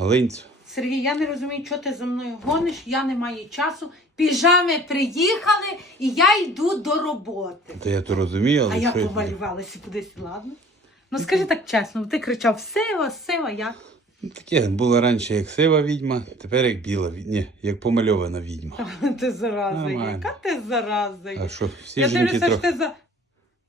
Галинцю. Сергій, я не розумію, що ти за мною гониш, я не маю часу. Піжами приїхали і я йду до роботи. Та я то розумію, але А я що повалювалася кудись, ладно? Ну скажи так чесно, ти кричав сива, сива, як? Таке було раніше як сива відьма, тепер як біла відьма. Ні, як помальована відьма. Ти зараза, яка ти зараза. А що, всі Я жінки дивлюся, що трохи. ти за.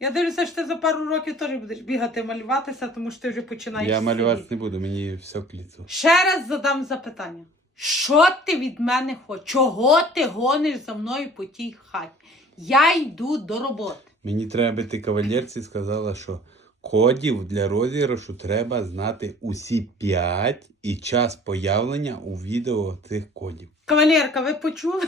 Я дивлюся, що ти за пару років теж будеш бігати малюватися, тому що ти вже починаєш. Я малюватися не буду, мені все к ліцу. Ще раз задам запитання. Що ти від мене хочеш? Чого ти гониш за мною по тій хаті? Я йду до роботи. Мені треба би ти кавалерці сказала, що кодів для розіграшу треба знати усі п'ять і час появлення у відео цих кодів. Кавалерка, ви почули?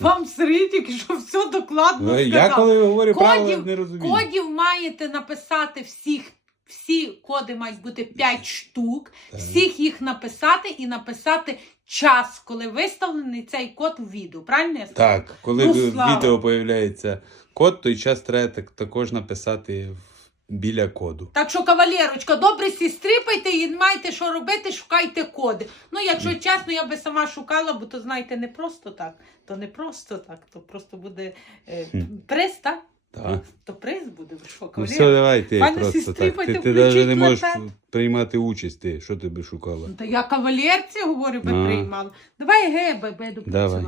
Вам тільки що все докладно Ну, сказав. я коли говорю правила, Кодів- не розумію. Кодів маєте написати всіх. Всі коди мають бути 5 штук, Так. всіх їх написати і написати час, коли виставлений цей код у відео. Правильно я сказала? Так, коли Ну, в слава. відео появляється код, той час треба так, також написати в- біля коду. Так що, кавалерочка, добре сі стріпайте і не маєте що робити, шукайте коди. Ну, якщо чесно, я би сама шукала, бо то знаєте, не просто так. То не просто так, то просто буде е, приз, так? Так. То приз буде. Ви що, Ну кавалер? все, давай ти Пані просто так. Ти, ти включіть навіть не можеш планшет. приймати участь. Ти. Що ти би шукала? Та я кавалерці говорю, би А. приймала. Давай геби, би Давай. допрацювати.